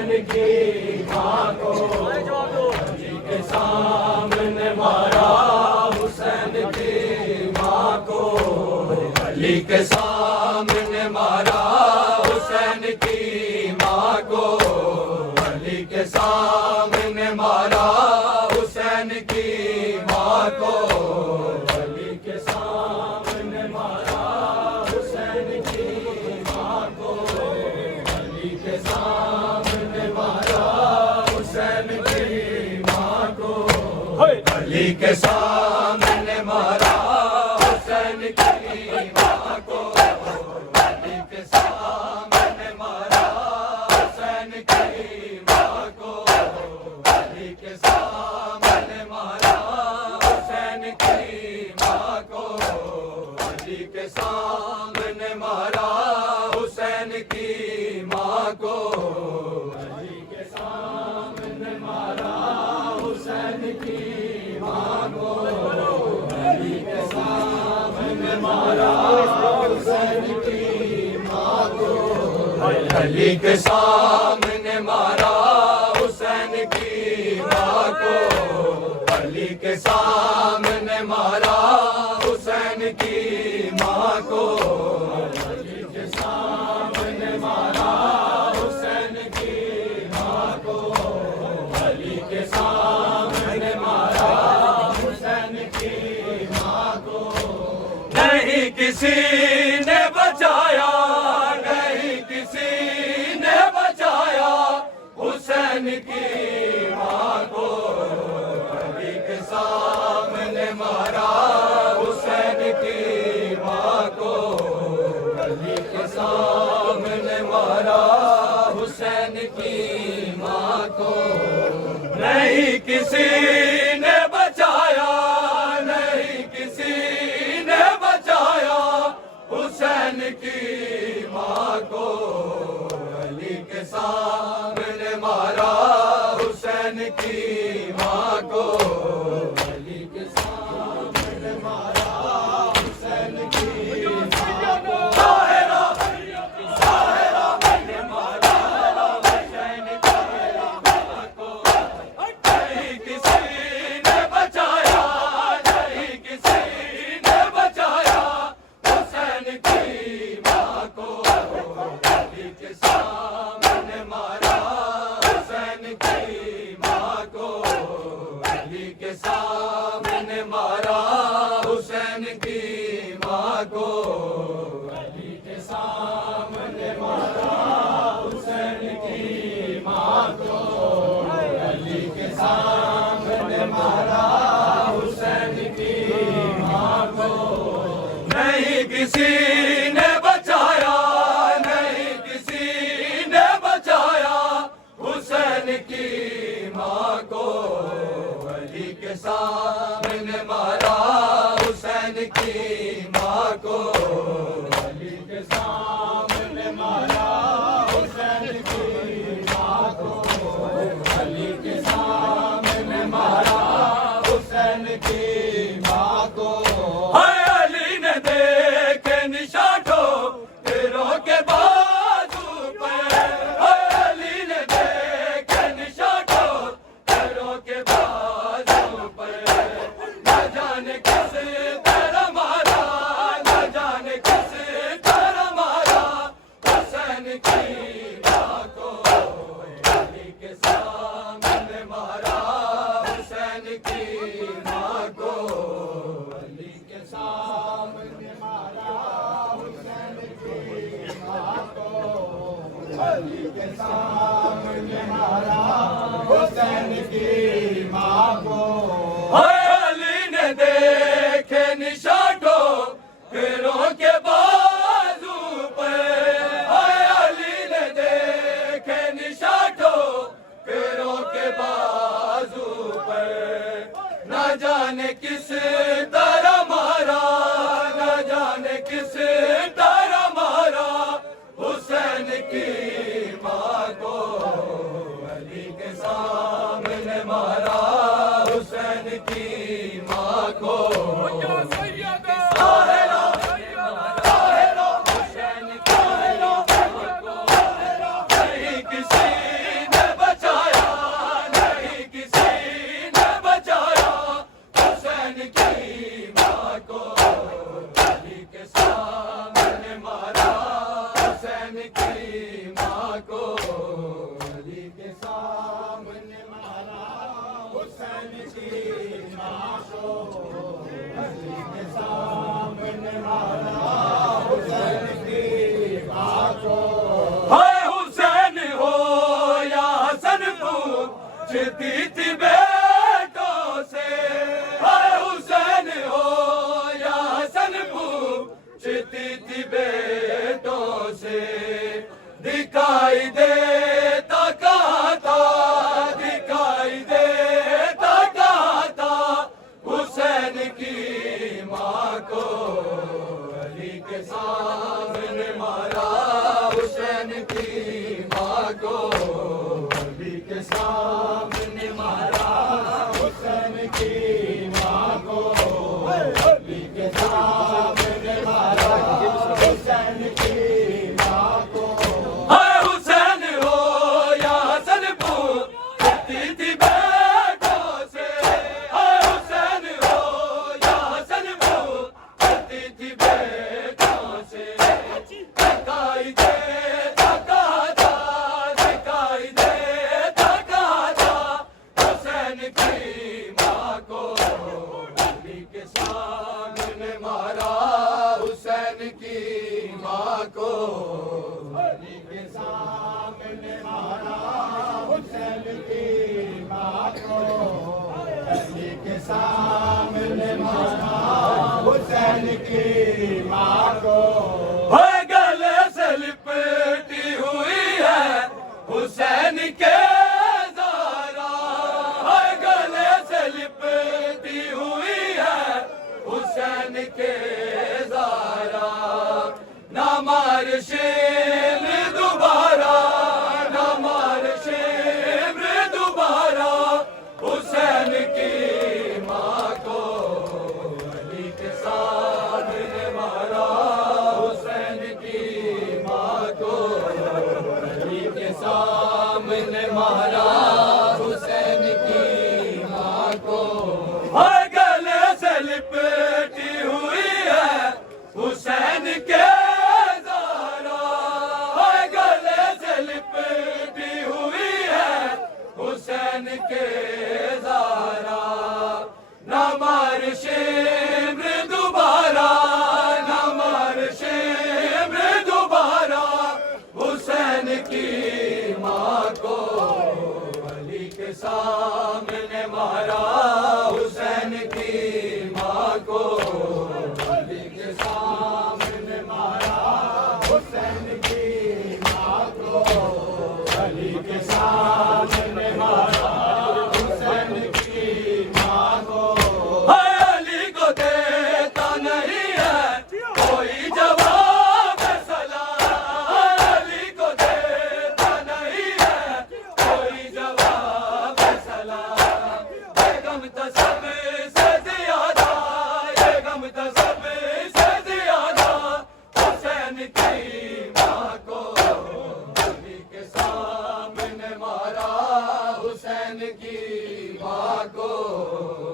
حسین کی ماں کو علی کے سامنے مارا حسین کی ماں کو علی کے سامنے مارا حسین کی ماں کو علی کے سامنے مارا حسین کی ماں کو علی کے سامنے مارا حسین کی ماں کو علی کے سامنے مارا حسین کی ماں کو علی کے سامنے مارا حسین کی ماں کو علی کے سامنے مارا حسین کی ماں کو علی کے سامنے مارا حسین کی ماں کو علی کے سامنے مارا حسین کی ماں کو علی کے سامنے مارا حسین کی ماں کو علی کے سامنے مارا حسین کی ماں کو علی کے سامنے مارا حسین کی ماں کو علی کے سامنے مارا حسین کی ماں کو علی کے سامنے مارا حسین کی ماں کو علی کے سامنے مارا حسین کی ماں کو نہیں کسی نے بچایا نہیں کسی نے بچایا حسین کی ماں کو علی کے سامنے مارا حسین کی ماں کو علی کے سامنے مارا حسین کی ماں کو نہیں کسی نے بچایا نہیں کسی نے بچایا حسین کی ماں کو علی کے سامنے مارا حسین کی ماں کو علی کے سامنے مارا حسین کی ماں کو ظاہرہ ظاہرہ نے مارا حسین کی ماں کو نہیں کسی نے بچایا نہیں کسی نے بچایا حسین کی ماں کو علی کے سامنے مارا حسین کی ماں کو علی کے سامنے مارا حسین کی ماں کو علی کے سامنے مارا حسین کی ماں کو علی کے سامنے مارا حسین کی ماں کو نہیں کسی نے بچایا نہیں کسی نے بچایا حسین کی ماں کو علی کے سامنے مارا حسین کی ماں کو علی کے سامنے مارا حسین کی ماں کو علی کے سامنے مارا حسین کی ماں کو علی نے دیکھے نشانوں تیروں کے بازو پہ علی نے دیکھے نشانوں تیروں کے بازو پہ نہ جانے کس طرح مارا نہ جانے کس طرح مارا حسین کی ماں کو علی کے سامنے مارا حسین کی ماں کو علی کے سامنے مارا حسین کی ماں کو علی کے سامنے مارا حسین کی ماں کو علی نے دیکھے نشانوں تیروں کے بازو پہ علی نے دیکھے نشانوں تیروں کے بازو پہ نہ جانے کس طرح مارا نہ جانے کس طرح مارا حسین کی ماں کو علی کے سامنے مارا حسین کی ماں کو حسین کی ماں کو نہیں کسی پوچھتی تھی بیٹوں سے اے حسین ہو یا حسن پوچھتی تھی بیٹوں سے دکھائی دیتا کہاں تھا دکھائی دیتا کہاں تھا حسین کی ماں کو علی کے سامنے مارا حسین کی ماں کو علی کے سامنے مارا حسین کی ماں کو علی کے سامنے مارا حسین کی ماں کو اے حسین ہو یا حسن پوچھتی تھی بیٹوں سے اے حسین ہو یا حسن پوچھتی تھی بیٹوں سے دکھائی دیتا کہاں تھا دکھائی دیتا کہاں تھا حسین کی ماں کو علی کے سامنے مارا حسین کی ماں کو علی کے سامنے مارا حسین کی ماں کو علی کے سامنے مارا حسین کی ماں کو گلے سے لپٹی ہوئی ہے حسین کے زارا گلے سے لپٹی ہوئی ہے حسین کے زارا نہ مار شمر دوبارہ نہ مار شمر دوبارہ حسین کی ماں کو علی کے سامنے مارا حسین کی ماں کو علی کے سامنے مارا حسین کی ماں کو گلے سے لپٹی ہوئی ہے حسین کے زارا گلے سے لپٹی ہوئی ہے حسین کے زارا نہ مار شمر دوبارہ نہ مار شمر دوبارہ حسین کی ماں کو علی کے سامنے مارا حسین کی ماں کو علی کے سامنے مارا حسین کی ماں کو علی کے سامنے مارا حسین کی ماں کو علی کو دیتا نہیں ہے کوئی جواب سلام علی کو دیتا نہیں ہے کوئی جواب سلام یہ غم تھا سب سے زیادہ یہ غم تھا سب سے زیادہ حسین کی ماں کو علی کے سامنے مارا حسین کی ماں کو